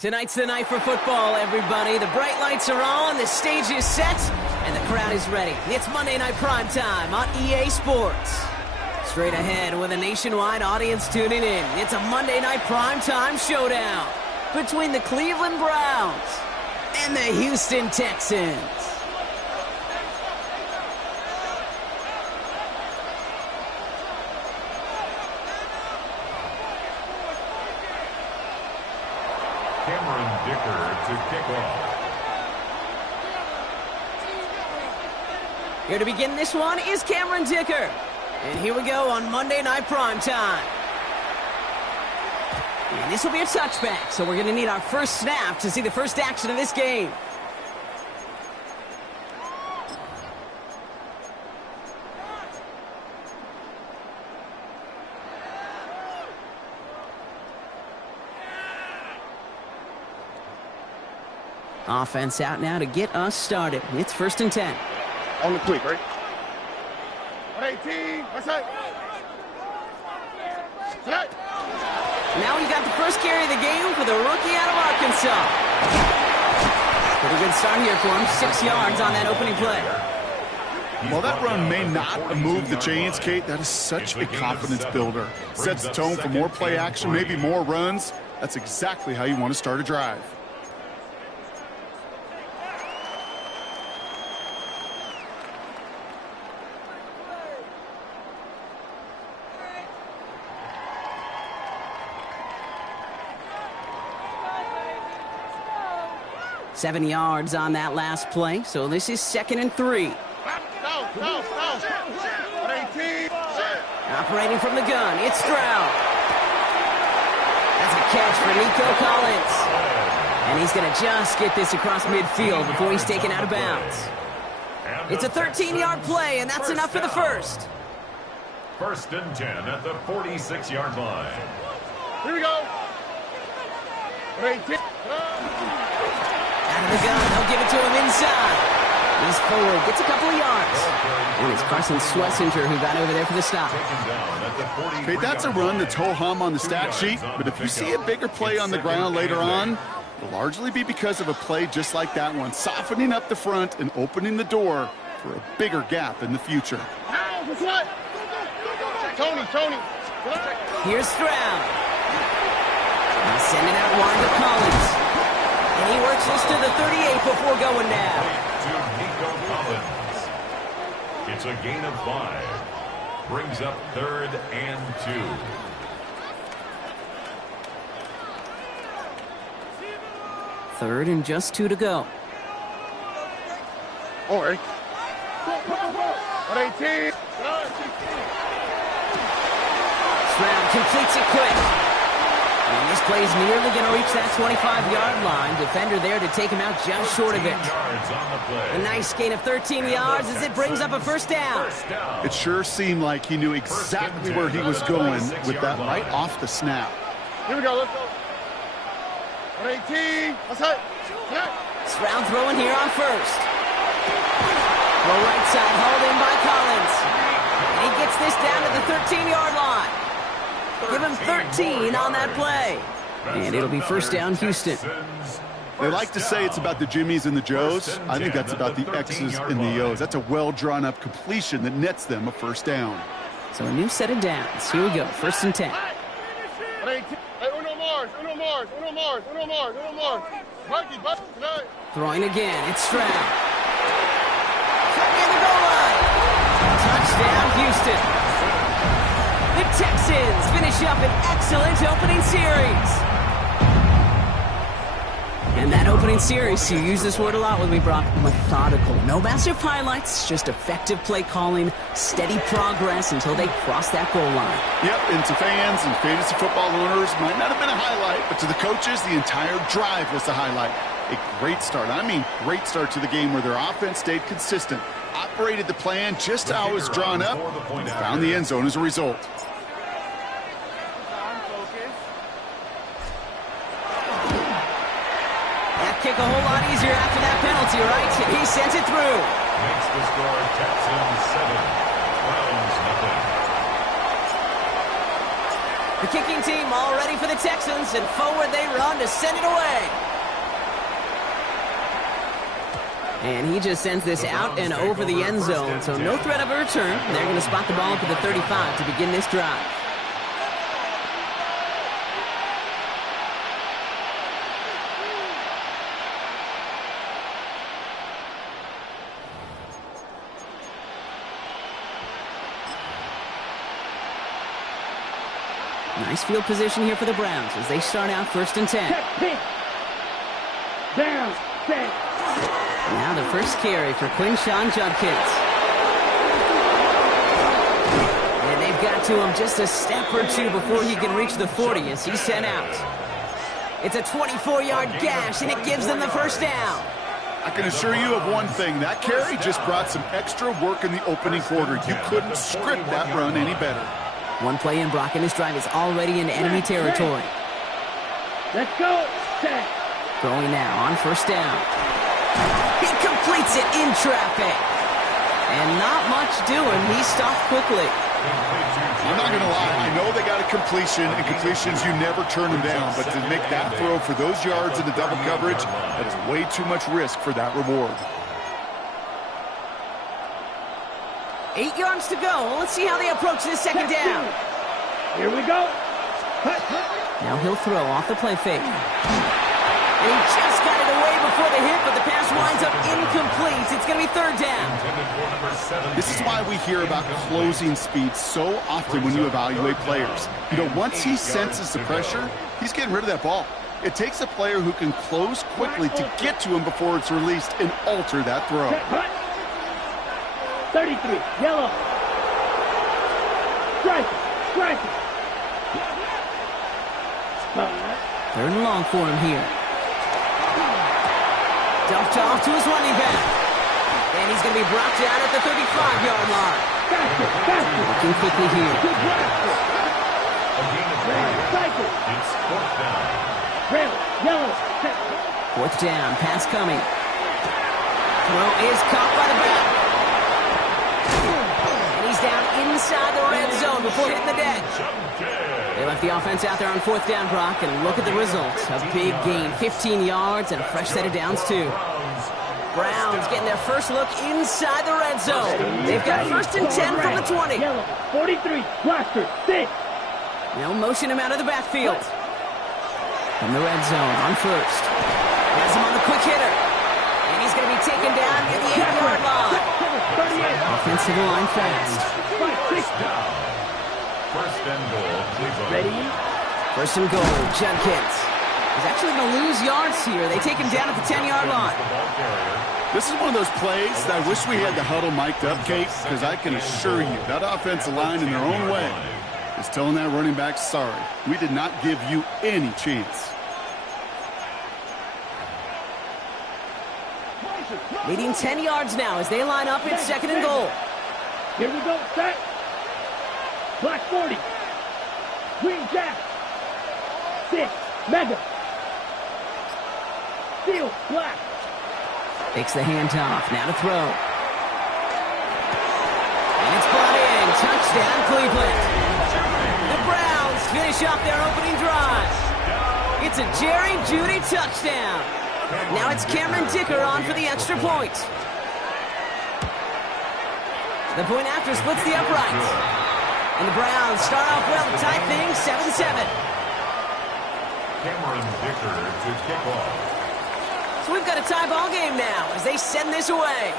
Tonight's the night for football, everybody. The bright lights are on, the stage is set, and the crowd is ready. It's Monday Night Primetime on EA Sports. Straight ahead with a nationwide audience tuning in, it's a Monday Night Primetime showdown between the Cleveland Browns and the Houston Texans. To kick off. Here to begin this one is Cameron Dicker. And here we go on Monday Night Primetime. And this will be a touchback, so we're going to need our first snap to see the first action of this game. Offense out now to get us started. It's 1st and 10. On the quick, right? 118. That's it. Now we got the first carry of the game for the rookie out of Arkansas. Pretty good start here for him. 6 yards on that opening play. Well, that run may not move the chains, Kate. That is such a confidence builder. Sets the tone for more play action, maybe more runs. That's exactly how you want to start a drive. Seven yards on that last play, so this is 2nd and 3. Operating from the gun, it's Stroud. That's a catch for Nico Collins. And he's going to just get this across midfield before he's taken out of bounds. It's a 13-yard play, and that's enough for the first. 1st and 10 at the 46-yard line. Here we go. Out of the gun, they'll give it to him inside. He's forward, gets a couple of yards. And it's Carson Schlesinger who got over there for the stop. Okay, that's a run that's ho-hum on the stat sheet, but if you see a bigger play on the ground later on, it'll largely be because of a play just like that one, softening up the front and opening the door for a bigger gap in the future. Tony. Here's Stroud. He's sending out wide to Collins. And he works this to the 38 before going down. To Nico Collins. It's a gain of 5. Brings up 3rd and 2. 3rd and just 2 to go. All right. 118. Stroud completes it quick. And this play is nearly going to reach that 25-yard line. Defender there to take him out just short of it. A nice gain of 13 yards as it brings up a first down. It sure seemed like he knew exactly where he was going with that right off the snap. Here we go, let's go. 118. Let's hit. Stroud throwing here on 1st. The right side hauled in by Collins. And he gets this down to the 13-yard line. Give him 13 on that play. And it'll be 1st down, Houston. They like to say it's about the Jimmies and the Joes. I think that's about the X's and the O's. That's a well-drawn-up completion that nets them a 1st down. So a new set of downs. Here we go, 1st and 10. Throwing again, it's Stroud. Cutting in the goal line. Touchdown, Houston. The Texans finish up an excellent opening series. And that opening series, you use this word a lot with me, Brock, methodical. No massive highlights, just effective play calling, steady progress until they cross that goal line. Yep, and to fans and fantasy football owners, might not have been a highlight, but to the coaches, the entire drive was the highlight. A great start. I mean, great start to the game where their offense stayed consistent, operated the plan just how it was drawn up, and found the end zone as a result. Kick a whole lot easier after that penalty, right? He sends it through. Makes the score Texans 7, Browns 0. The kicking team all ready for the Texans, and forward they run to send it away. And he just sends this out and over the end zone, so no threat of a return. They're going to spot the ball up at the 35 to begin this drive. Nice field position here for the Browns as they start out 1st and 10. Down, set. Now the first carry for Quinshawn Judkins. And they've got to him just a step or two before he can reach the 40 as he's sent out. It's a 24-yard gash, and it gives them the first down. I can assure you of one thing. That carry just brought some extra work in the opening quarter. You couldn't script that run any better. One play in, Brock, and this drive is already in enemy territory. Let's go. Set. Throwing now on 1st down. He completes it in traffic. And not much doing. He stopped quickly. I'm not going to lie. I know they got a completion, and completions, you never turn them down. But to make that throw for those yards into double coverage, that is way too much risk for that reward. 8 yards to go. Let's see how they approach this second down. Here we go. Now he'll throw off the play fake. And he just got it away before the hit, but the pass winds up incomplete. It's going to be 3rd down. This is why we hear about closing speed so often when you evaluate players. You know, once he senses the pressure, he's getting rid of that ball. It takes a player who can close quickly to get to him before it's released and alter that throw. 33, yellow. Strike it, strike it. 3rd and long for him here. Dumped off to his running back. And he's going to be brought down at the 35-yard line. Faster. Looking quickly here. Cycle. It's 4th down. Red, yellow. 4th down, pass coming. Throw is caught by the back. And he's down inside the red zone before hitting the deck. They left the offense out there on 4th down, Brock, and look at the results. A big gain, 15 yards, and a fresh set of downs, too. Browns getting their first look inside the red zone. They've got 1st and 10 from the 20. Yellow, 43, blaster, 6. They'll motion him out of the backfield. From the red zone on 1st. Has him on the quick hitter. And he's going to be taken down near the 8-yard line. Offensive line fast. 6 down. 1st and goal, Cleveland. Ready? 1st and goal, Judkins. He's actually going to lose yards here. They take him down at the 10-yard line. This is one of those plays that I wish we had the huddle mic'd up, Kate, because I can assure you that offensive line in their own way is telling that running back, sorry, we did not give you any chance. Leading 10 yards now as they line up in 2nd and goal. Here we go, set. Black 40. Green Jack. 6. Mega. Steel. Black. Takes the handoff. Now to throw. And it's brought in. Touchdown, Cleveland. The Browns finish off their opening drive. It's a Jerry Jeudy touchdown. Now it's Cameron Dicker on for the extra point. The point after splits the uprights. And the Browns start off well to tie things 7-7. Cameron Dicker to kick off. So we've got a tie ball game now as they send this away.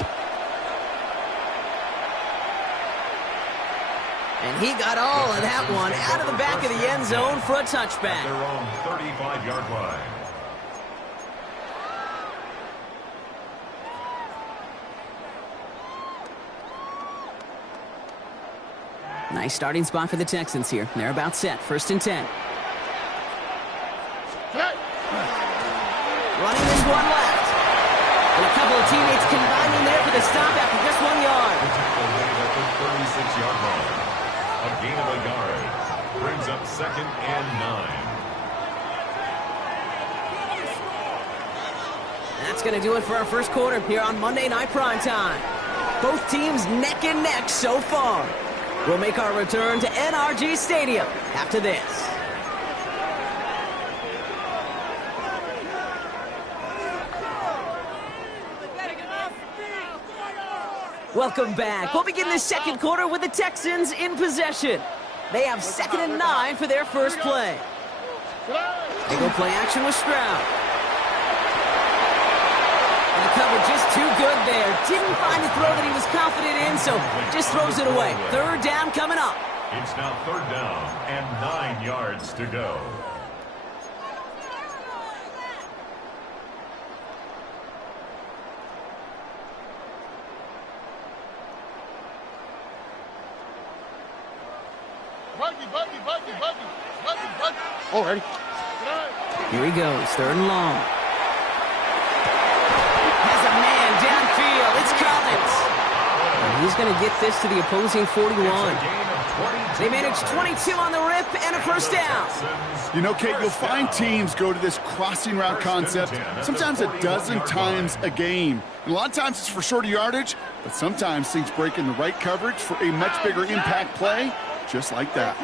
And he got all of that one out of the back of the end zone for a touchback. Their own 35-yard line. Nice starting spot for the Texans here. They're about set. 1st and 10. Running this one left. And a couple of teammates combining there for the stop after just 1 yard. At the 36-yard line. A gain of a yard. Brings up 2nd and 9. That's going to do it for our first quarter here on Monday Night Primetime. Both teams neck and neck so far. We'll make our return to NRG Stadium after this. Welcome back. We'll begin the second quarter with the Texans in possession. They have 2nd and 9 for their first play. They go play action with Stroud. And the cover just too good there. Didn't find the throw that he was confident in, so just throws it away. 3rd down coming up. It's now 3rd down and 9 yards to go. Already. Here he goes, 3rd and long. Has a man downfield. It's Collins. And he's going to get this to the opposing 41. They managed 22 on the rip and a 1st down. You know, Kate, you'll find teams go to this crossing route concept sometimes a dozen times a game. And a lot of times it's for shorter yardage, but sometimes things break in the right coverage for a much bigger impact play, just like that.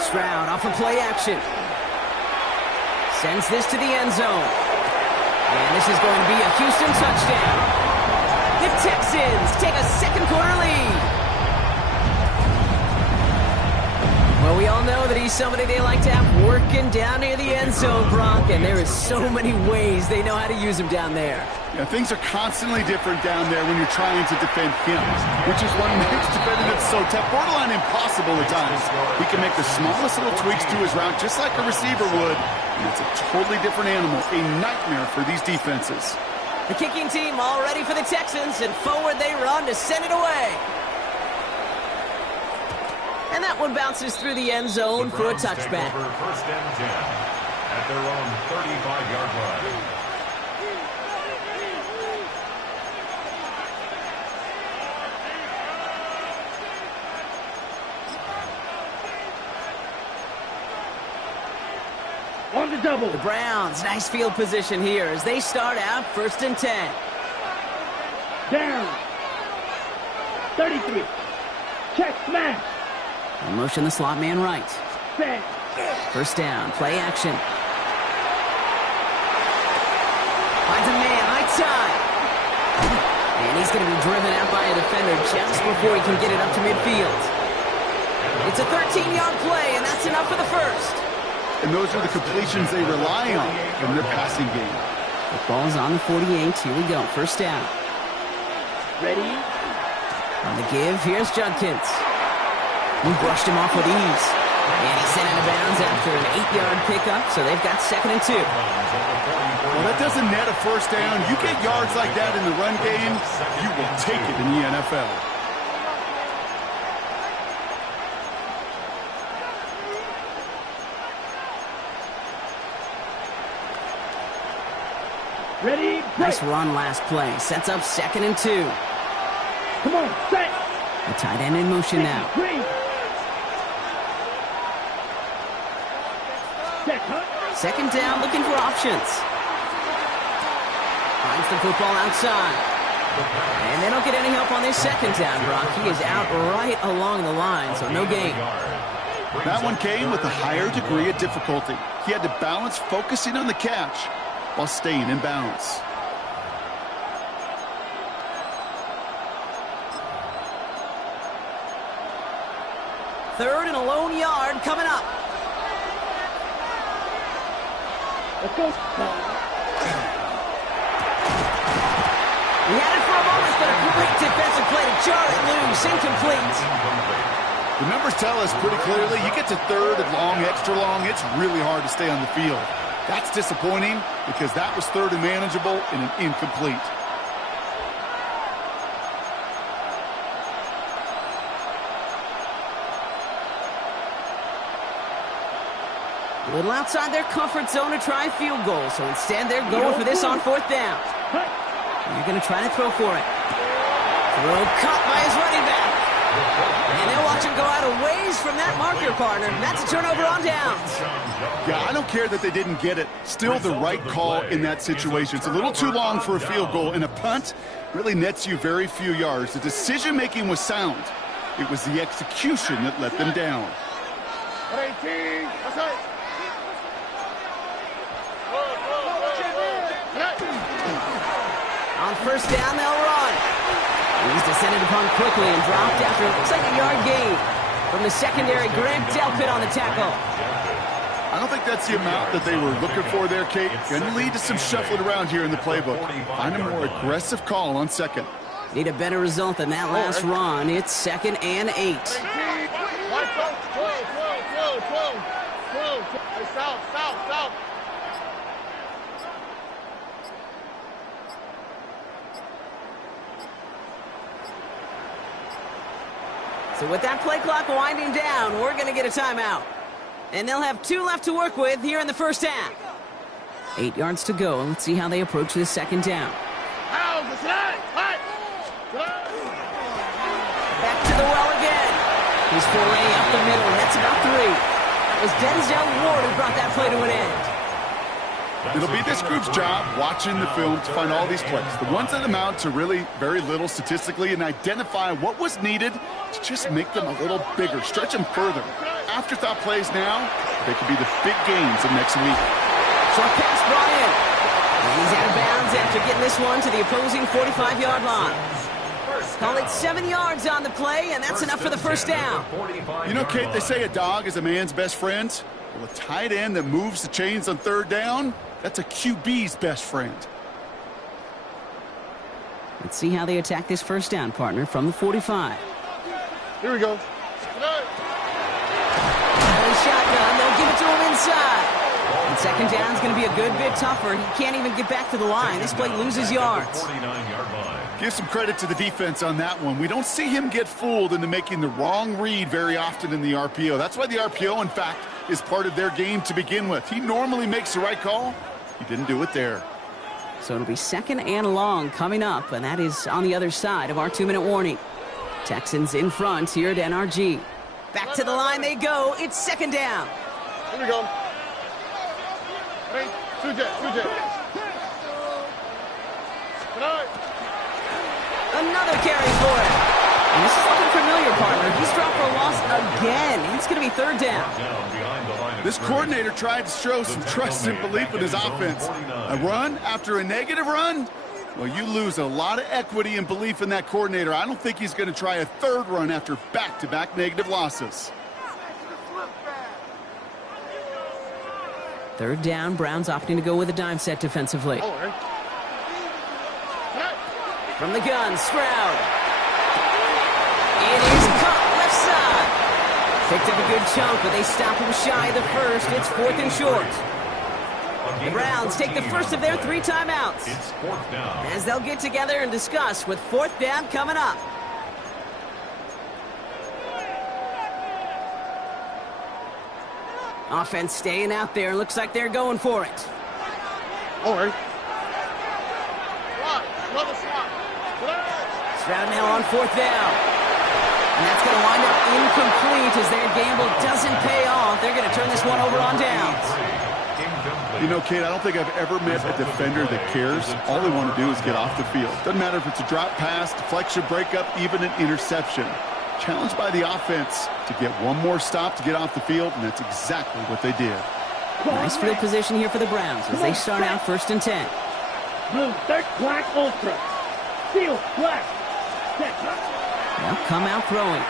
Stroud off of play action. Sends this to the end zone. And this is going to be a Houston touchdown. The Texans take a second quarter lead. Well, we all know that he's somebody they like to have working down near the end zone, Brock, and there is so many ways they know how to use him down there. Yeah, things are constantly different down there when you're trying to defend him, which is what makes defending it so tough, borderline impossible at times. He can make the smallest little tweaks to his route just like a receiver would, and it's a totally different animal, a nightmare for these defenses. The kicking team all ready for the Texans, and forward they run to send it away. And that one bounces through the end zone for a touchback. 1st and 10 at their own 35-yard line. On the double. The Browns, nice field position here as they start out 1st and 10. Down. 33. Check smash. In motion the slot man right. Set. 1st down, play action. Finds a man, right side. And he's going to be driven out by a defender just before he can get it up to midfield. It's a 13-yard play, and that's enough for the 1st. And those are the completions they rely on in their passing game. The ball's on the 48. Here we go. 1st down. Ready? On the give, here's Judkins. He brushed him off with ease. And he's sent out of bounds after an 8-yard pickup, so they've got 2nd and 2. Well, that doesn't net a 1st down. You get yards like that in the run game, you will take it in the NFL. Ready? Nice run last play. Sets up 2nd and 2. Come on, set. The tight end in motion now. Green. Set, huh? 2nd down, looking for options. Finds the football outside. And they don't get any help on this 2nd down, Brock. He is out right along the line, so no gain. That one came with a higher degree of difficulty. He had to balance focusing on the catch while staying in bounds. Third and a lone yard coming up. Let's go. He had it for a moment, but a great defensive play to jar it loose. Incomplete. The numbers tell us pretty clearly, you get to 3rd and long, extra long, it's really hard to stay on the field. That's disappointing because that was 3rd and manageable and an incomplete. A little outside their comfort zone to try a field goal, so instead they're going for this on 4th down. They're going to try to throw for it. Throw caught by his running back. And they'll watch him go out a ways from that marker, partner. That's a turnover on downs. Yeah, I don't care that they didn't get it. Still the right call in that situation. It's a little too long for a field goal, and a punt really nets you very few yards. The decision-making was sound. It was the execution that let them down. On first down, they'll run. He's descended upon quickly and dropped after it looks like a yard gain. From the secondary, Grant Delpit on the tackle. I don't think that's the amount that they were looking for there, Kate. Going to lead to some shuffling around here in the playbook. Find a more aggressive call on second. Need a better result than that last run. It's 2nd and 8. So with that play clock winding down, we're going to get a timeout. And they'll have 2 left to work with here in the first half. 8 yards to go. Let's see how they approach this second down. Back to the well again. He's foray up the middle. That's about 3. It was Denzel Ward who brought that play to an end. It'll be this group's job watching the film to find all these plays. The ones that amount to really very little statistically and identify what was needed to just make them a little bigger, stretch them further. Afterthought plays now, they could be the big games of next week. Short pass brought in. And he's out of bounds after getting this one to the opposing 45-yard line. Call it 7 yards on the play, and that's enough for the first down. You know, Kate, they say a dog is a man's best friend. Well, a tight end that moves the chains on third down, that's a QB's best friend. Let's see how they attack this first down, partner, from the 45. Here we go. Shotgun, they'll give it to him inside. And second down's going to be a good bit tougher. He can't even get back to the line. This play loses yards. 49-yard line. Give some credit to the defense on that one. We don't see him get fooled into making the wrong read very often in the RPO. That's why the RPO, in fact, is part of their game to begin with. He normally makes the right call. He didn't do it there. So it'll be 2nd and long coming up, and that is on the other side of our 2-minute warning. Texans in front here at NRG. Back to the line they go. It's 2nd down. Here we go. Hey, 2 jet. Another carry for it. And this is looking familiar, partner. He's dropped for a loss again. It's going to be 3rd down. This coordinator tried to show some trust and belief in his offense. A run after a negative run? Well, you lose a lot of equity and belief in that coordinator. I don't think he's going to try a 3rd run after back-to-back negative losses. 3rd down, Browns opting to go with a dime set defensively. From the gun, Stroud. It is caught left side. Picked up a good chunk, but they stop him shy of the first. It's 4th and short. The Browns take the first of their 3 timeouts. It's 4th down. As they'll get together and discuss with 4th down coming up. Offense staying out there. Looks like they're going for it. All right. Stroud now on 4th down. And that's going to wind up incomplete as their gamble doesn't pay off. They're going to turn this one over on downs. You know, Kate, I don't think I've ever met a defender that cares. All they want to do is get off the field. Doesn't matter if it's a drop pass, deflection, breakup, even an interception. Challenged by the offense to get one more stop to get off the field, and that's exactly what they did. Nice field position here for the Browns as they start out 1st and 10. Blue, third black ultra. Steel, black. Now come out throwing.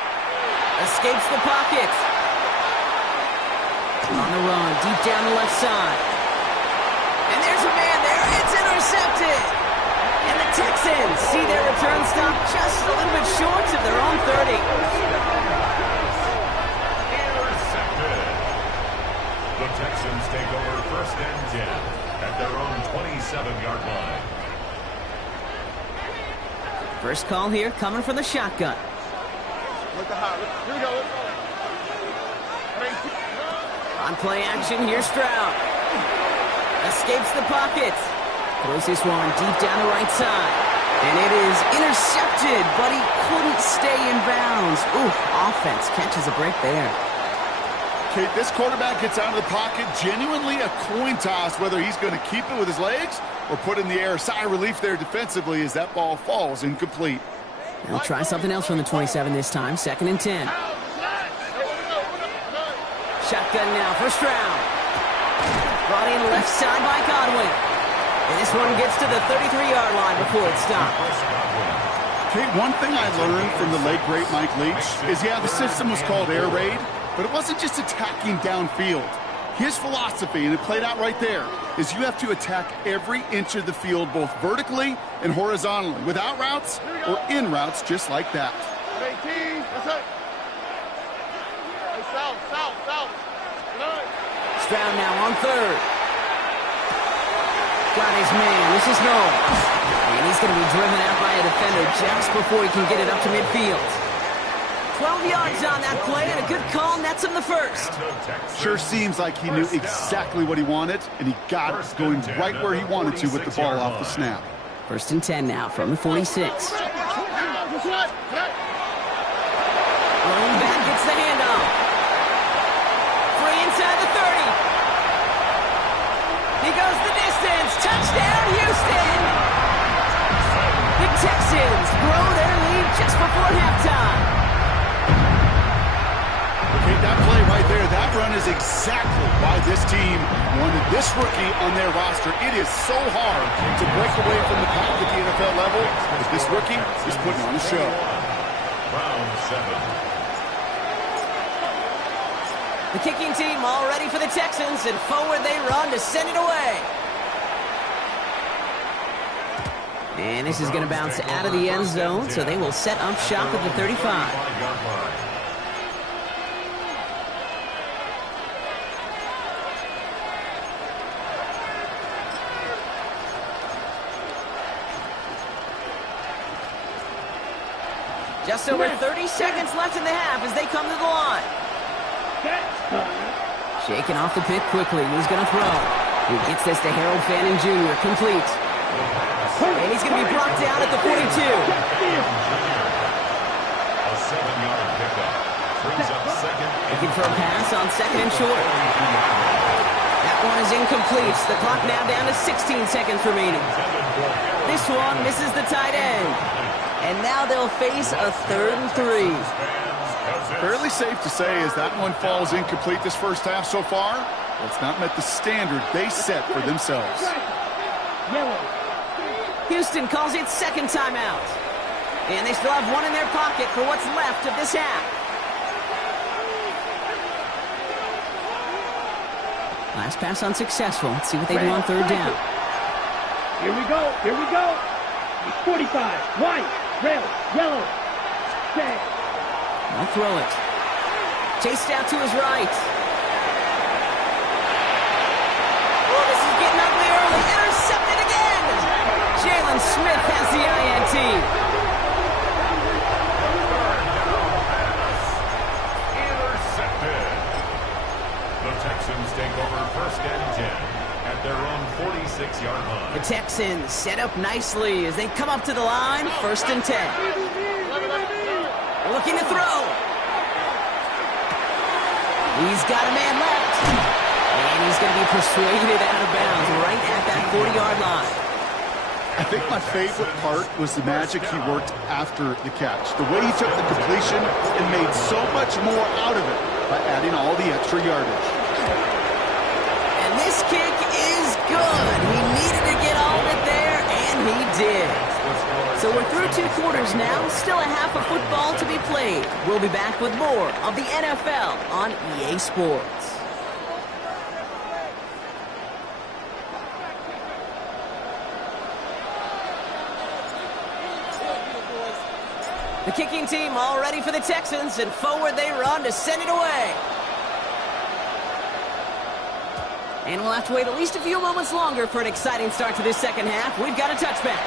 Escapes the pocket. On the run, deep down the left side. And there's a man there. It's intercepted. And the Texans see their return stop just a little bit short of their own 30. Intercepted. The Texans take over 1st and 10 at their own 27-yard line. First call here coming from the shotgun. Look at high. Here we go. On play action, here's Stroud. Escapes the pocket. Throws this one deep down the right side. And it is intercepted, but he couldn't stay in bounds. Ooh, offense catches a break there. Kate, this quarterback gets out of the pocket, genuinely a coin toss, whether he's going to keep it with his legs or put in the air. Sigh of relief there defensively as that ball falls incomplete. They'll try something else from the 27 this time. 2nd and 10. Shotgun now for Stroud. Brought in left side by Godwin. And this one gets to the 33-yard line before it stops. Okay, one thing I learned from the late, great Mike Leach is, yeah, the system was called air raid, but it wasn't just attacking downfield. His philosophy, and it played out right there, is you have to attack every inch of the field, both vertically and horizontally, with out routes or in routes just like that. 18, that's it. Hey, south. It's found now on third. Got his man. This is Knowles. And he's going to be driven out by a defender just before he can get it up to midfield. 12 yards on that play, and a good call nets him the first. Sure seems like he knew exactly what he wanted, and he got it going right where he wanted to with the ball off the snap. 1st and 10 now from the 46. Rolling back gets the handoff. Free inside the 30. He goes the distance. Touchdown, Houston! The Texans grow their lead just before halftime. Okay, that play right there, that run is exactly why this team wanted this rookie on their roster. It is so hard to break away from the pack at the NFL level, but this rookie is putting on a show. Round 7. The kicking team all ready for the Texans, and forward they run to send it away. And this is going to bounce out of the end zone, so they will set up shop at the 35. Just over 30 seconds left in the half as they come to the line. Shaking off the pick quickly. He's going to throw. He gets this to Harold Fannin Jr. Complete. And he's going to be blocked down at the 42. A 7-yard pickup. Brings up second. Looking for a pass on 2nd and short. That one is incomplete. The clock now down to 16 seconds remaining. This one misses the tight end. And now they'll face a 3rd and 3. Fairly safe to say as that one falls incomplete this first half so far, well, it's not met the standard they set for themselves. Houston calls it 2nd timeout. And they still have one in their pocket for what's left of this half. Last pass unsuccessful. Let's see what they do on 3rd down. Here we go. 45, white, red, yellow, set. I'll throw it. Chased out to his right. Oh, this is getting ugly early. Intercepted again. Jalen Smith has the INT. Intercepted. The Texans take over 1st and 10 at their own 46-yard line. The Texans set up nicely as they come up to the line. 1st and 10. Looking to throw. He's got a man left. And he's going to be persuaded out of bounds right at that 40-yard line. I think my favorite part was the magic he worked after the catch. The way he took the completion and made so much more out of it by adding all the extra yardage. And this kick is good. He needed to get all of it there, and he did. So we're through 2 quarters now. Still a half of football to be played. We'll be back with more of the NFL on EA Sports. The kicking team all ready for the Texans, and forward they run to send it away. And we'll have to wait at least a few moments longer for an exciting start to this 2nd half. We've got a touchback.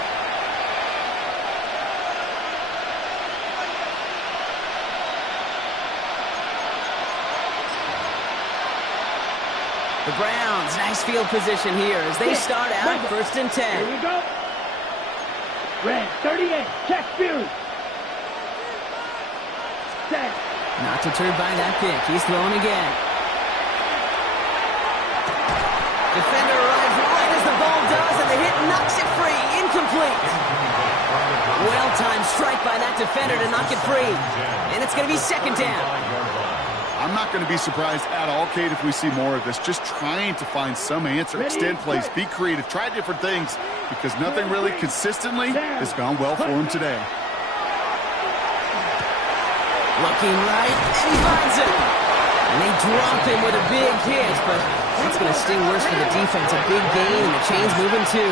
The Browns, nice field position here as they start out 1st and 10. Here we go. Red, 38, check Fury. Set. Not deterred by that pick. He's throwing again. Defender arrives right as the ball does, and the hit knocks it free. Incomplete. Well-timed strike by that defender to knock it free. And it's going to be 2nd down. I'm not going to be surprised at all, Kate, if we see more of this. Just trying to find some answer, extend plays, be creative, try different things, because nothing really consistently has gone well for him today. Looking right, and he finds it. And they drop him with a big hit, but that's going to sting worse for the defense. A big gain, and the chain's moving too.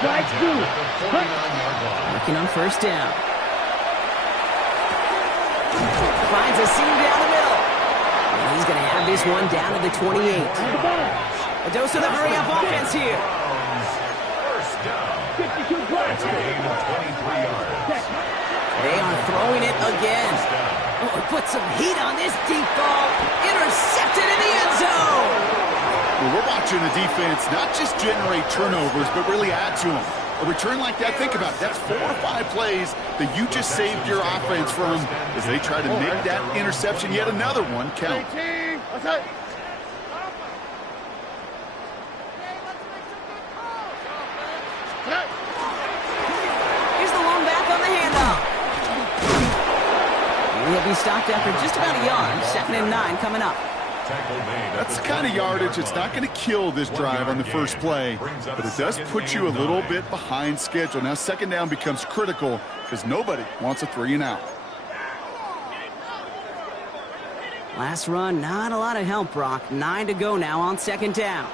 Strike two. Working on first down. Finds a seam down the middle. And he's going to have this one down to the 28. A dose of the hurry-up offense here. First down. 52 blocks. That's a gain of 23 yards. They are throwing it again. Oh, put some heat on this deep ball. Intercepted in the end zone. Well, we're watching the defense not just generate turnovers, but really add to them. A return like that, think about it. That's 4 or 5 plays that you just saved your offense from as they try to make that interception, yet another one, count. Here's the long back on the handoff. He'll be stopped after just about a yard. 2nd and 9 coming up. That's the kind of yardage it's not going to kill this drive on the first play, but it does put you a little bit behind schedule. Now 2nd down becomes critical because nobody wants a 3-and-out. Last run, not a lot of help, Brock. 9 to go now on 2nd down.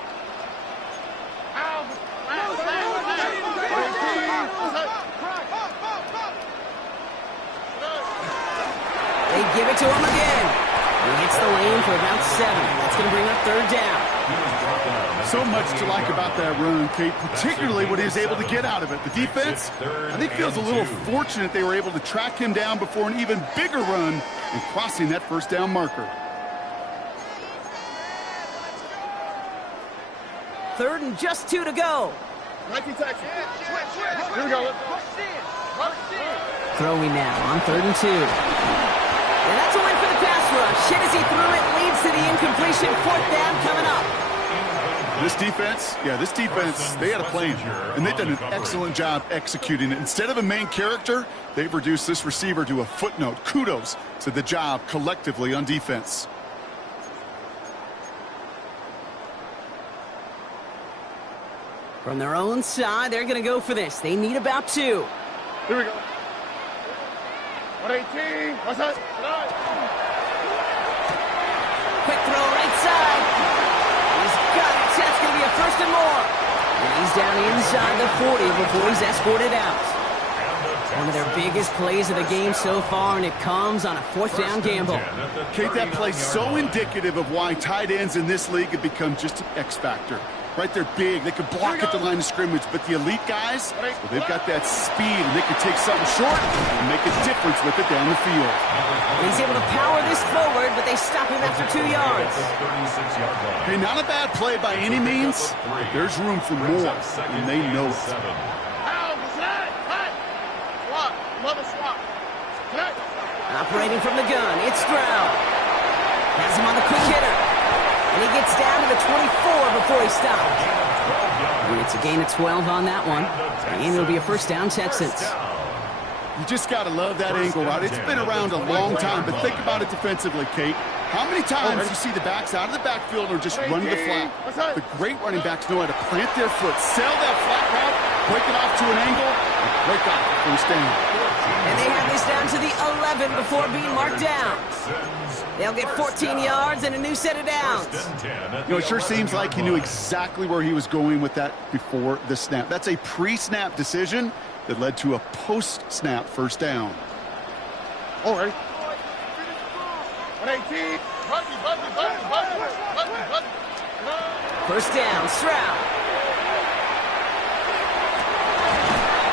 They give it to him again. He hits the lane for about 7. That's going to bring up 3rd down. So much to like about that run, Kate, particularly what he was able to get out of it. The defense, I think, feels a little fortunate they were able to track him down before an even bigger run and crossing that 1st down marker. 3rd and just 2 to go. Here we go. Throwing now on 3rd and 2. And that's a win for the pass rush. Hit as he threw it, leads to the incompletion. 4th down coming up. This defense, they had a plan, and they've done an excellent job executing it. Instead of a main character, they've reduced this receiver to a footnote. Kudos to the job collectively on defense. From their own side, they're going to go for this. They need about 2. Here we go. 118. What's that? Quick throw right side. He's got it. That's going to be a 1st and more. And he's down inside the 40 before he's escorted out. One of their biggest plays of the game so far, and it comes on a 4th down gamble. Kate, that play so indicative of why tight ends in this league have become just an X factor. Right, they're big. They can block at the line of scrimmage, but the elite guys, well, they've got that speed, and they can take something short and make a difference with it down the field. And he's able to power this forward, but they stop him after 2 yards. Hey, not a bad play by any means, but there's room for more, and they know it. Operating from the gun, it's Stroud. Has him on the quick hitter. And he gets down to the 24 before he stops. And it's a gain of 12 on that one. And it'll be a 1st down, Texans. You just got to love that angle, right? It's been around a long time, but think about it defensively, Kate. How many times do you see the backs out of the backfield or just run to the flat? The great running backs know how to plant their foot, sell that flat route, break it off to an angle, and break off the 1st down. And they have this down to the 11 before being marked down. They'll get 14 yards and a new set of downs. You know, it sure seems like he knew exactly where he was going with that before the snap. That's a pre-snap decision that led to a post-snap 1st down. All right. 118. 1st down, Stroud.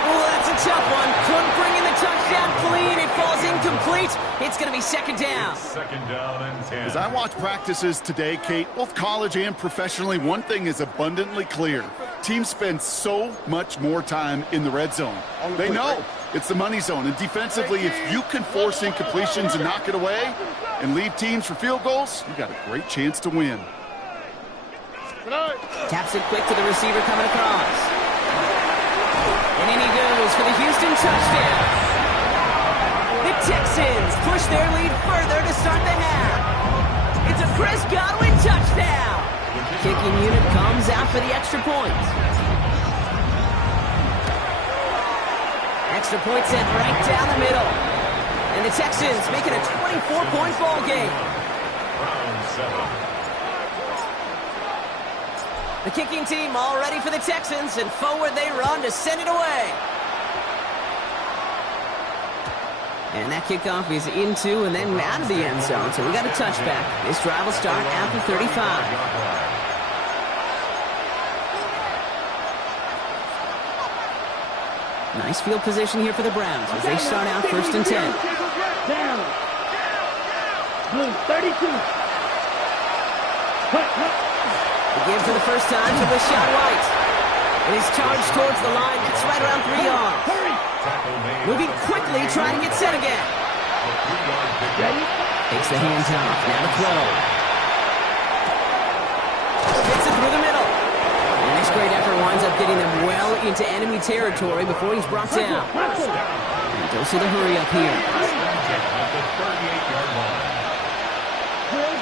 Oh, that's a tough one. Couldn't bring in the touchdown clean. It falls incomplete. It's going to be 2nd down. 2nd down and 10. As I watch practices today, Kate, both college and professionally, one thing is abundantly clear. Teams spend so much more time in the red zone. They know it's the money zone. And defensively, if you can force incompletions and knock it away and leave teams for field goals, you got a great chance to win. Taps it quick to the receiver coming across. And in he goes for the Houston touchdown. The Texans push their lead further to start the half. It's a Chris Godwin touchdown. Kicking unit comes out for the extra point. Extra point sent right down the middle. And the Texans make it a 24-point ball game. Round 7. The kicking team all ready for the Texans, and forward they run to send it away. And that kickoff is into and then out of the end zone, so we got a touchback. This drive will start after 35. Nice field position here for the Browns as they start out 1st and 10. Down. Blue, 32. The give for the first time to Rashad White. And he's charged towards the line. That's right around 3 yards. Moving quickly, trying to get set again. Takes the hands off. Now to throw. Fits it through the middle. And this great effort winds up getting them well into enemy territory before he's brought down. And goes to the hurry up here.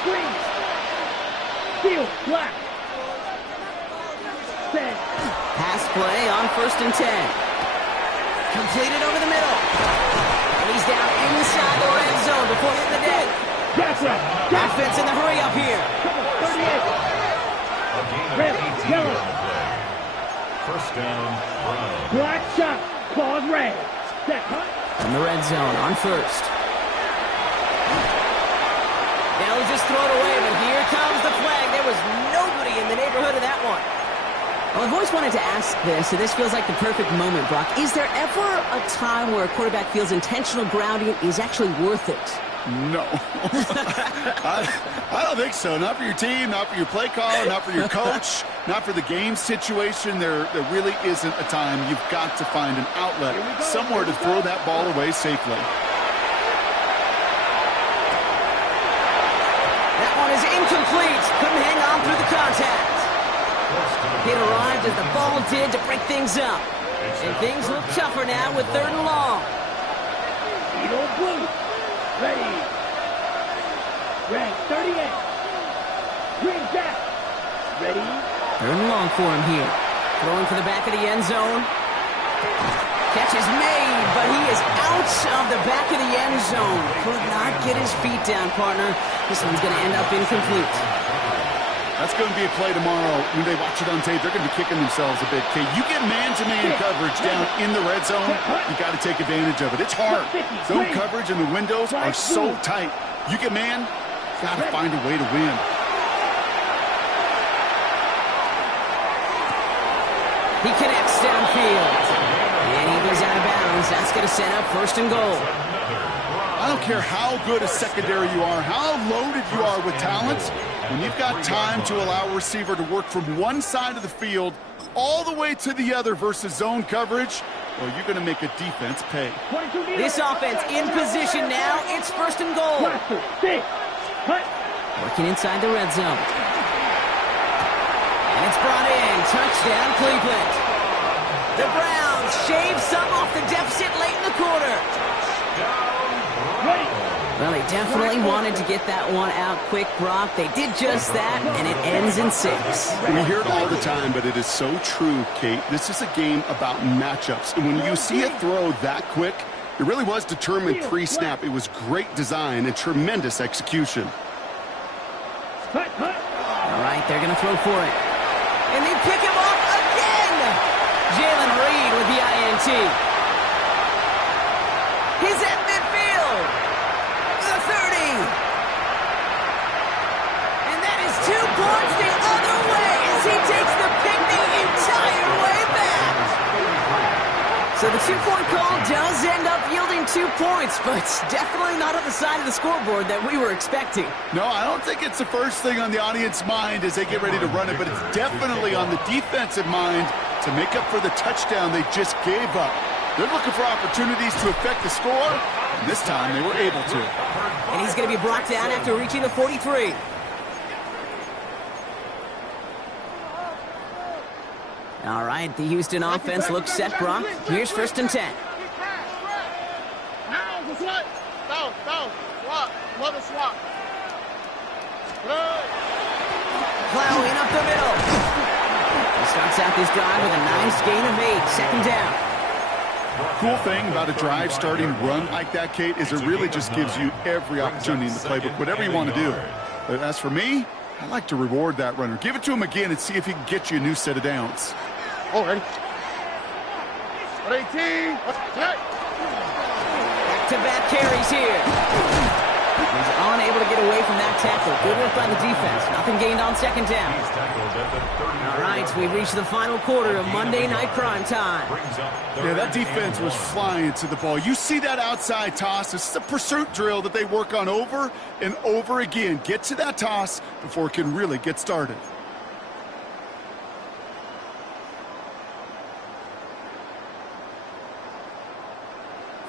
Green. Field, black. Pass play on 1st and 10. Completed over the middle. And he's down inside the red zone before hitting the deck. Offense in the hurry up here. 38. Red, yellow. First down, Brown. Black shot, claws red. Set, cut. From the red zone on 1st. Now he'll just throw it away, but here comes the flag. There was nobody in the neighborhood of that one. Well, I've always wanted to ask this, so this feels like the perfect moment, Brock. Is there ever a time where a quarterback feels intentional grounding is actually worth it? No. I don't think so. Not for your team, not for your play caller, not for your coach, not for the game situation. There really isn't a time. You've got to find an outlet, somewhere to throw that ball away safely. That one is incomplete. Couldn't hang on through the contact. It arrived as the ball did to break things up. And things look tougher now with 3rd and long. Eagle blue. Ready. Red, 38. Green jack. Ready. 3rd and long for him here. Throwing for the back of the end zone. Catch is made, but he is out of the back of the end zone. Could not get his feet down, partner. This one's going to end up incomplete. That's going to be a play tomorrow. When they watch it on tape, they're going to be kicking themselves a bit. Okay, you get man-to-man coverage down in the red zone, you got to take advantage of it. It's hard. Zone coverage and the windows are so tight. You get man, got to find a way to win. He connects downfield. And he goes out of bounds. That's going to set up 1st and goal. I don't care how good a secondary you are, how loaded you are with talent. When you've got time to allow a receiver to work from one side of the field all the way to the other versus zone coverage, well, you're going to make a defense pay. This offense in position now. It's 1st and goal. Working inside the red zone. And it's brought in. Touchdown, Cleveland. The Browns shave some off the deficit late in the quarter. Well, they definitely wanted to get that one out quick, Brock. They did just that, and it ends in 6. We hear it all the time, but it is so true, Kate. This is a game about matchups. And when you see a throw that quick, it really was determined pre-snap. It was great design and tremendous execution. All right, they're going to throw for it. And they pick him up again! Jalen Reed with the INT. He's at midfield. The 30. And that is 2 points the other way as he takes the pick the entire way back. So the 2-point call does end up yielding 2 points, but definitely not on the side of the scoreboard that we were expecting. No, I don't think it's the first thing on the audience mind as they get ready to run it, but it's definitely on the defensive mind to make up for the touchdown they just gave up. They're looking for opportunities to affect the score, and this time they were able to. And he's going to be brought down after reaching the 43. All right, the Houston offense looks set, Brock. Here's 1st and 10. Down. Swap. Another swap. Right. Plowing up the middle. He starts out this drive with a nice gain of 8. Second down. Cool thing about a drive starting run like that, Kate, is it really just gives you every opportunity in the playbook, whatever you want to do. But as for me, I like to reward that runner. Give it to him again and see if he can get you a new set of downs. Oh, ready? 18. Back-to-back carries here. He's unable to get away from that tackle. Good work by the defense. Nothing gained on second down. All right, we've reached the final quarter of Monday Night Prime Time. Yeah, that defense was flying to the ball. You see that outside toss. This is a pursuit drill that they work on over and over again. Get to that toss before it can really get started.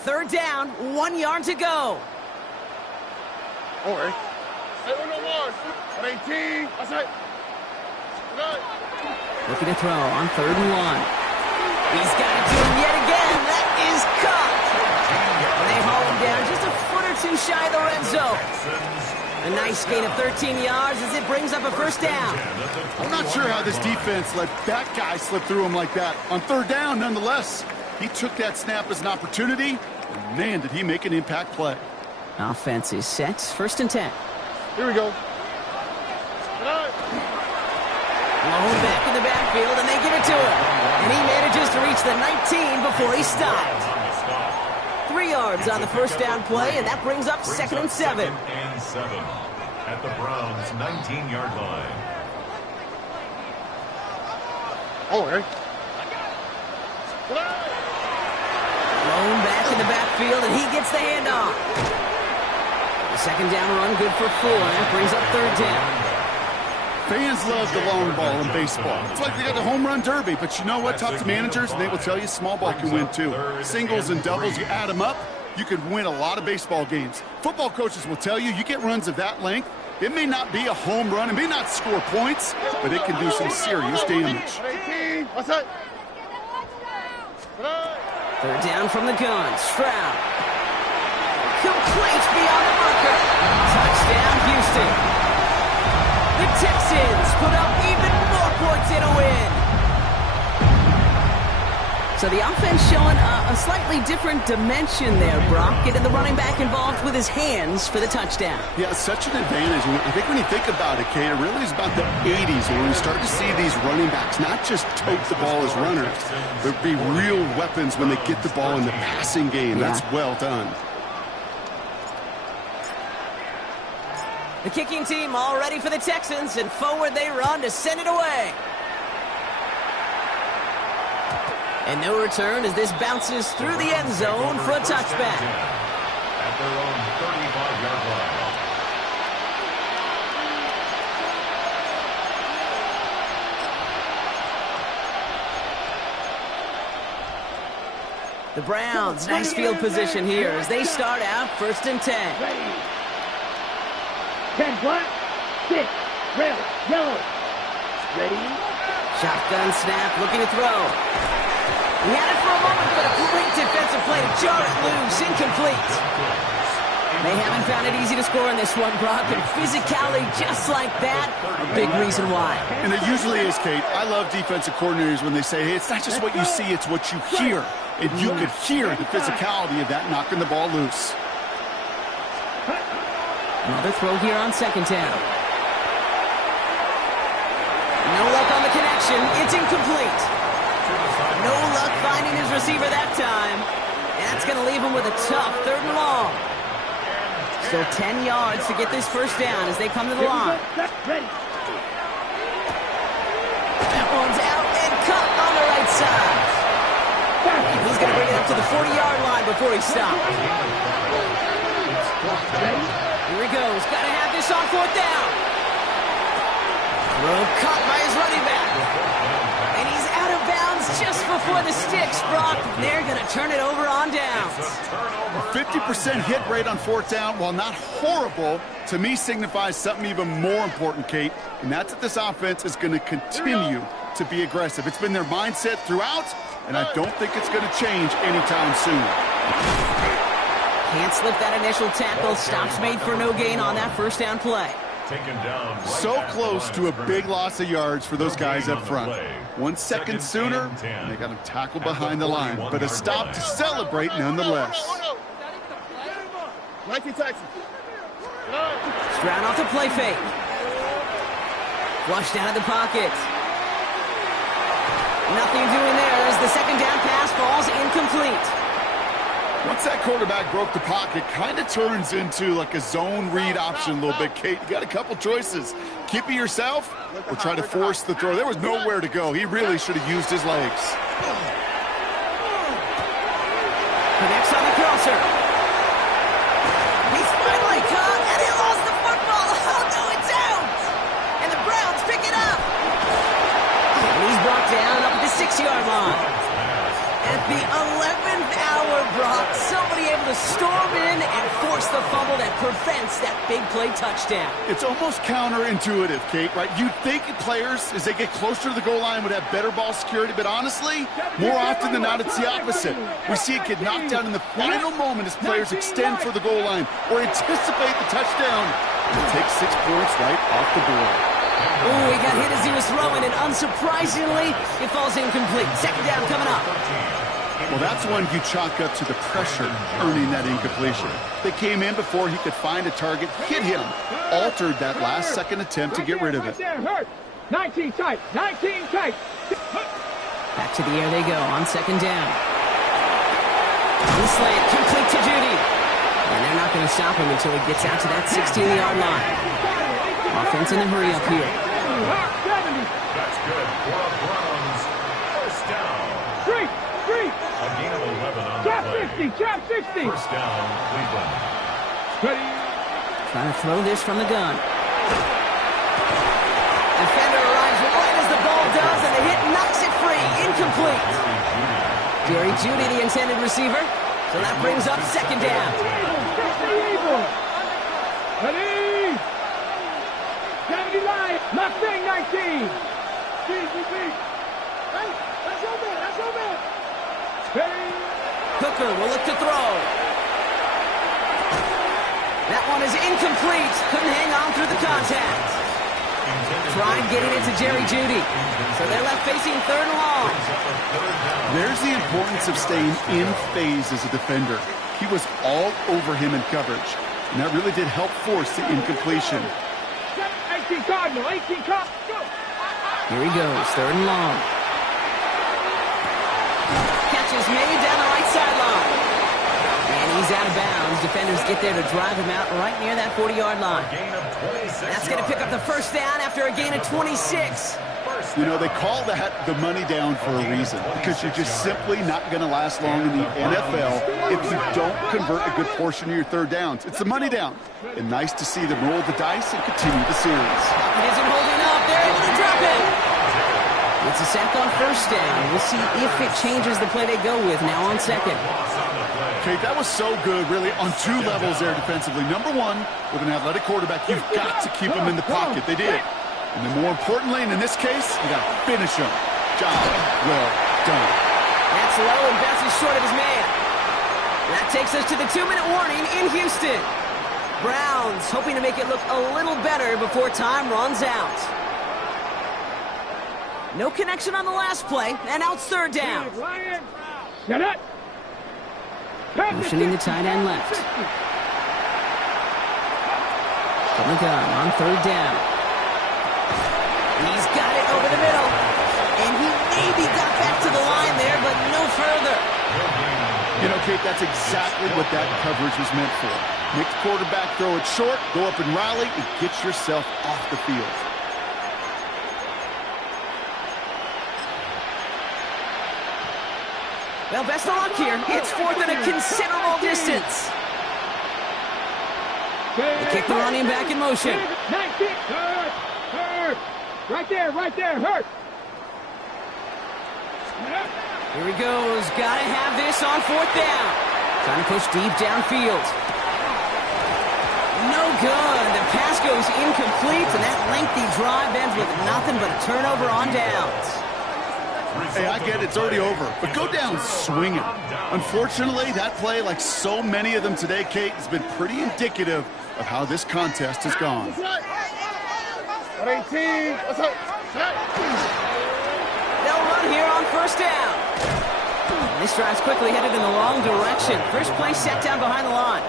Third down, 1 yard to go. Oh, ready? 18. That's it. Looking to throw on 3rd and 1. He's got it to him yet again. That is caught. They haul him down just a foot or two shy of the red zone. A nice gain of 13 yards as it brings up a first down. I'm not sure how this defense let that guy slip through him like that. On 3rd down, nonetheless, he took that snap as an opportunity, and man, did he make an impact play. Offense is set. 1st and 10. Here we go. Blown back in the backfield, and they give it to him. And he manages to reach the 19 before he stopped. 3 yards on the first down play, and that brings up 2nd and 7. At the Browns' 19-yard line. Oh, ready? Blown back in the backfield, and he gets the handoff. The second down run good for 4, and that brings up 3rd down. Fans love the long ball in baseball. It's like they got the home run derby, but you know what? Talk to managers, and they will tell you small ball can win too. Singles and doubles, you add them up, you can win a lot of baseball games. Football coaches will tell you, you get runs of that length, it may not be a home run, it may not score points, but it can do some serious damage. 18. What's that? 3rd down from the gun. Stroud. Complete beyond the marker. Touchdown, Houston. The Texans put up even more points in a win. So the offense showing a slightly different dimension there, Brock. Getting the running back involved with his hands for the touchdown. Yeah, it's such an advantage. I think when you think about it, Kate, it really is about the 80s when we start to see these running backs not just tote the ball as runners, but be real weapons when they get the ball in the passing game. Yeah. That's well done. The kicking team all ready for the Texans, and forward they run to send it away. And no return as this bounces through the end zone for a touchback. At their own 35-yard line. The Browns, nice field position here as they start out 1st and 10. Ready. 10 black, 6 red, yellow. Ready. Shotgun snap, looking to throw. He had it for a moment, but a great defensive play to jar it loose, incomplete. They haven't found it easy to score in this one, Brock, and physicality just like that, a big reason why. And it usually is, Kate. I love defensive coordinators when they say, hey, it's not just what you see, it's what you hear. And you could hear the physicality of that knocking the ball loose. Another throw here on 2nd down. No luck on the connection. It's incomplete. No luck finding his receiver that time. That's going to leave him with a tough 3rd and long. Still 10 yards to get this first down as they come to the line. Ready. That one's out and cut on the right side. He's going to bring it up to the 40-yard line before he stops. Here he goes. Got to have this on 4th down. Throw caught by his running back. And he's out of bounds just before the sticks, Brock. They're going to turn it over on downs. A 50% hit rate on 4th down, while not horrible, to me signifies something even more important, Kate, and that's that this offense is going to continue to be aggressive. It's been their mindset throughout, and I don't think it's going to change anytime soon. Can't slip that initial tackle. Stops made for no gain on that first down play. Taken down right So at the close line to a of scrimmage. big loss of yards for those No guys gain up on the front. play. 1 second Second sooner, and 10. and they got him tackled At the behind the line. But a 41-yard stop to line. celebrate nonetheless. Nike Texas. Stroud off the play fake. Flushed out of the pocket. Nothing doing there as the second down pass falls incomplete. Once that quarterback broke the pocket, kind of turns into like a zone read option a little bit, Kate. You got a couple choices. Keep it yourself or try to force the throw. There was nowhere to go. He really should have used his legs. Connects on the crosser. He's finally caught, and he lost the football. Oh, no, it's out. And the Browns pick it up. And he's brought down up at the 6-yard line. At the 11th hour, Brock, somebody able to storm in and force the fumble that prevents that big play touchdown. It's almost counterintuitive, Kate, right? You'd think players, as they get closer to the goal line, would have better ball security, but honestly, more often than not, it's the opposite. We see it get knocked down in the final moment as players extend for the goal line or anticipate the touchdown and take 6 points right off the board. Oh, he got hit as he was throwing, and unsurprisingly, it falls incomplete. Second down coming up. Well, that's one you chalk up to the pressure earning that incompletion. They came in before he could find a target, hit him, altered that last-second attempt to get rid of it. 19 tight, 19 tight. Back to the air they go on second down. On the slant, complete to Judy. And they're not going to stop him until he gets out to that 16-yard line. Offense in a hurry up here. That's good for the Browns. First down. Street. A gain of 11 on the Trap play. 60, trap 60. First down, Cleveland. Ready. Trying to throw this from the gun. Defender arrives right as the ball does, and the hit knocks it free. Incomplete. Jerry Jeudy, the intended receiver. So that brings up second down. Ready. 70 line. Mustang 19. That's over. Ready. Hooker will look to throw. That one is incomplete. Couldn't hang on through the contact. Tried getting it to Jerry Jeudy. So they're left facing third and long. There's the importance of staying in phase as a defender. He was all over him in coverage, and that really did help force the incompletion. 18 Cardinal, 18 Cardinal. Go. Here he goes, third and long. Catch is made down the right sideline. And he's out of bounds. Defenders get there to drive him out right near that 40-yard line. Gain of 26 That's going to pick up the first down after a gain of 26. You know, they call that the money down for a reason, because you're just simply not going to last long in the NFL if you don't convert a good portion of your third downs. It's the money down. And nice to see them roll the dice and continue the series. It isn't holding up. They're able to drop it. It's a sack on first down. We'll see if it changes the play they go with now on second. Kate, that was so good, really, on 2 levels there defensively. Number one, with an athletic quarterback, you've got to keep him in the pocket. They did. And then more importantly, and in this case, you got to finish him. Job well done. That's low and bounces short of his man. That takes us to the 2-minute warning in Houston. Browns hoping to make it look a little better before time runs out. No connection on the last play, and now it's third down. Get it. Motioning the tight end left. From the gun on third down. He's got it over the middle. And he maybe got back to the line there, but no further. You know, Kate, that's exactly what that coverage was meant for. Make the quarterback throw it short, go up and rally, and get yourself off the field. Well, best of luck here. It's fourth and a considerable distance. They kick the running back in motion. 19. Hurt. Right there. Hurt. Here he goes. Gotta have this on fourth down. Trying to push deep downfield. No good. The pass goes incomplete, and that lengthy drive ends with nothing but a turnover on downs. Hey, I get it. It's already over. But go down swinging. Unfortunately, that play, like so many of them today, Kate, has been pretty indicative of how this contest has gone. 18. They'll run here on first down. This drive's quickly headed in the wrong direction. First play set down behind the line.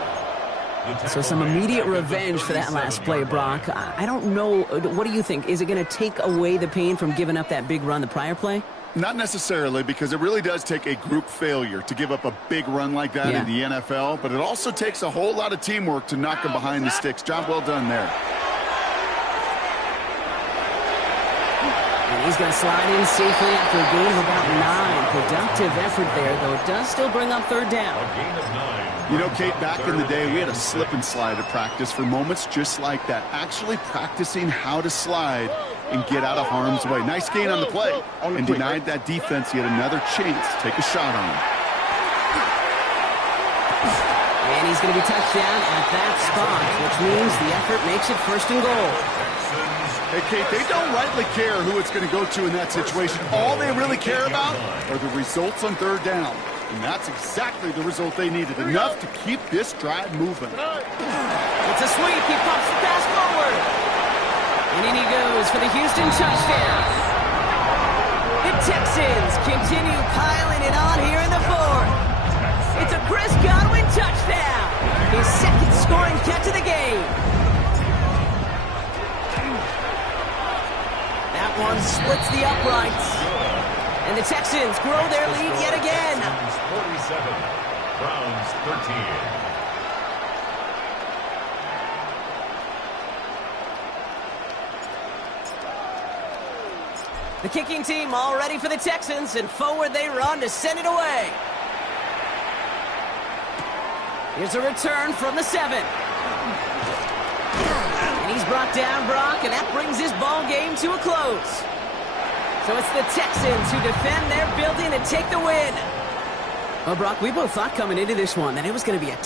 So some immediate revenge for that last play, Brock. I don't know. What do you think? Is it going to take away the pain from giving up that big run the prior play? Not necessarily, because it really does take a group failure to give up a big run like that in the NFL, but it also takes a whole lot of teamwork to knock them behind the sticks. Job well done there. And he's going to slide in safely after a gain of about 9. Productive effort there, though. It does still bring up third down. A gain of 9. You know, Kate, back in the day, we had a slip and slide at practice for moments just like that. Actually practicing how to slide and get out of harm's way. Nice gain on the play. And denied that defense yet another chance to take a shot on him. And he's going to be touched down at that spot, which means the effort makes it first and goal. Hey, Kate, they don't rightly care who it's going to go to in that situation. All they really care about are the results on third down. And that's exactly the result they needed. Enough to keep this drive moving. It's a sweep. He pops the pass forward. And in he goes for the Houston touchdown. The Texans continue piling it on here in the fourth. It's a Chris Godwin touchdown. His second scoring catch of the game. That one splits the uprights. And the Texans grow their lead yet again. 47, Browns 13. The kicking team all ready for the Texans, and forward they run to send it away. Here's a return from the 7. And he's brought down, Brock, and that brings his ball game to a close. So it's the Texans who defend their building and take the win. Well, Brock, we both thought coming into this one that it was going to be a